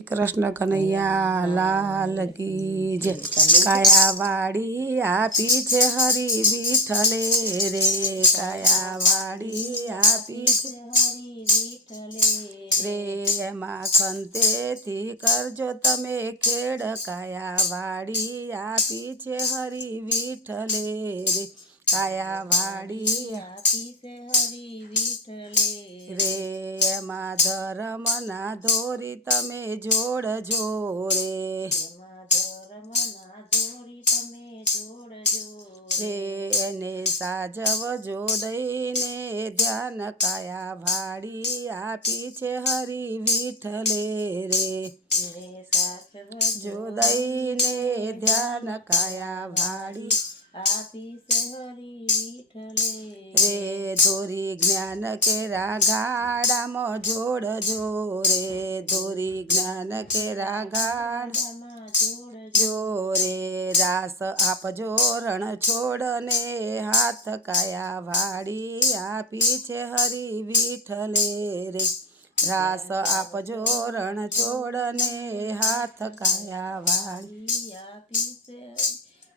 કૃષ્ણ કનૈયા લાલ કી જય કાયાવાડી આપી છે હરી વિઠલે રે. કાયાવાડી આપી છે હરી વિઠલે રે. એમાં ખંતેથી કરજો તમે ખેડ. કાયાવાડી આપી છે હરી વિઠલે રે. કાયાવાડી આપી છે હરી વિઠલે રે એમાં ધર્મના ધોરી તમે જોડજો રે. એમાં ધર્મના દોરી તમે જોડજો રે એને સાજવજો દઈને ધ્યાન. કાયા વાડી આપી છે હરી વિઠલે રે. સાજવજો દઈને ધ્યાન. કાયા વાડી રે ધોરી જ્ઞાન કેરા ગાડામાં જોડજો રે ધોરી જ્ઞાન કેરા ગાડમાં જો રે રાસ આપજો રણ છોડને હાથ કાયા વાડી આપી છે હરી વિઠલે રે રાસ આપજો રણ છોડને હાથ કાયા વાડી આપી છે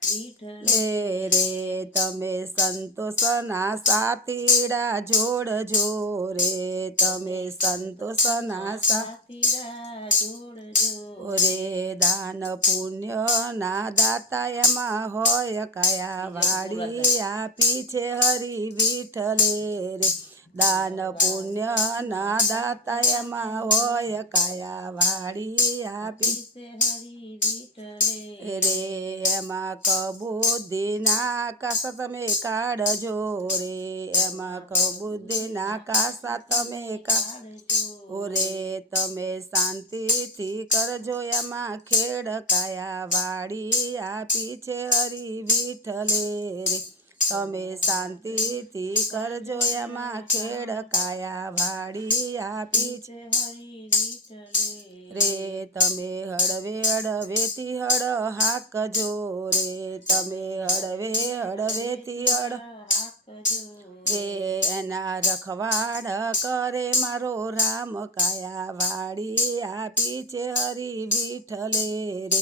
રે તમે સંતોષના સાતીડા જોડજો રે તમે સંતોષના સાથીડા જોડજો રે દાન પુણ્યના દાતા એમાં હોય કયા વાળી આપી છે હરી વિઠલે રે. દાન પુણ્યના દાતા એમાં હોય કયા વાડી આપી. રે એમાં કબુદ્ધિના કાસા તમે કાઢજો રે. એમાં કબુદ્ધિના કાસા તમે કાઢ કાઢજો. રે તમે શાંતિથી કરજો એમાં ખેડ કાયા વાડી આપી છે હરી વિઠલે રે. તમે શાંતિથી કરજો એમાં ખેડ કાયા વાળી આપી છે. રે તમે હળવે હળવેથી હળ હાકજો રે તમે હળવે હળવેથી હળ. રે એના રખવાડ કરે મારો રામ કાયા વાળી આપી છે હરી વિઠલે રે.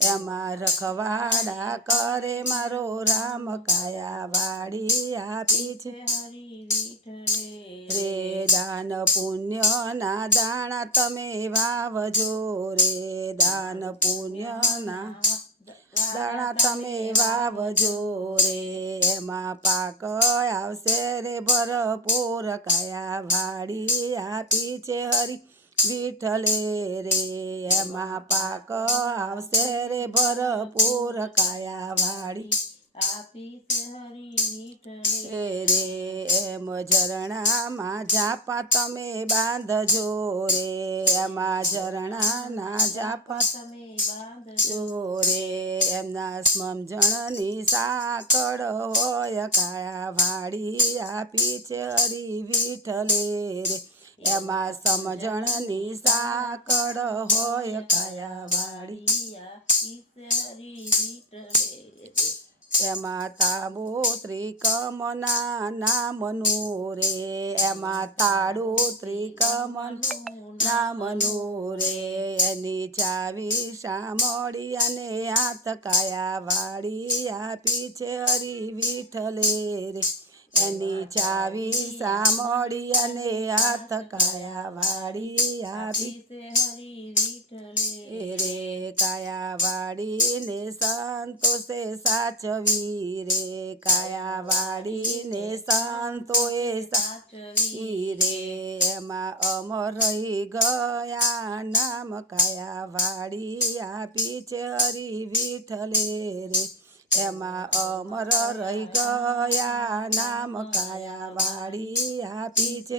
એમાં રખવાડા કરે મારો રામ કાયા વાડી આપી છે રે દાન પુણ્યના દાણા તમે વાવજો. રે દાન પુણ્યના દાણા તમે વાવજો. રે એમાં પાક આવશે રે ભરપૂર કાયા વાડી આપી છે હરી વિઠ્ઠલે રે એમાં પાક આવશે રે ભરપૂર કાયા વાડી આપી રે એમ ઝરણામાં જાપા તમે બાંધજો રે. એમાં ઝરણાના જાપા તમે બાંધજો જો રે. એમના સ્મજણની સાકળ હોય કાયા વાડી આપી છે હરી વિઠલે રે. એમાં સમજણની સાકળ હોય કાયા વિઠ્ઠલે એમાં તાબો ત્રિકમના નામનું રે. એમાં તાળું ત્રિકમન નામનું રે. એની ચાવી સામળી અને હાથ કાયા વાળી આપી છે હરી વિઠલે રે. એની ચાવી સામોડી અને હાથ કાયા વાળી હરી વિઠ્ઠલે રે કાયા વાડીને સંતોષે સાચવી રે. કાયા વાડીને સંતોએ સાચવી રે. એમાં અમર રહી ગયા નામ કાયા વાડી આપી છે હરી વિઠલે રે. એમાં અમર રહી ગયા, નામ કાયા વાળી આપી છે.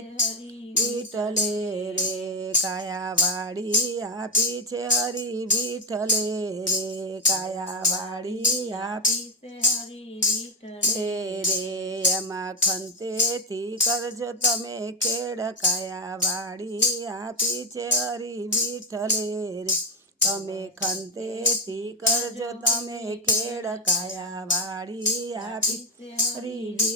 વિઠલે રે કાયા વાળી આપી છે. હરી વિઠલે રે કાયા વાળી આપી છે. રે, એમાં ખંતેથી કરજો તમે ખેડ કાયા વાડી આપી છે. હરી વિઠલે રે. તમે ખંતેથી કરજો તમે ખેડ કાયા વાળી આપી. આપી છે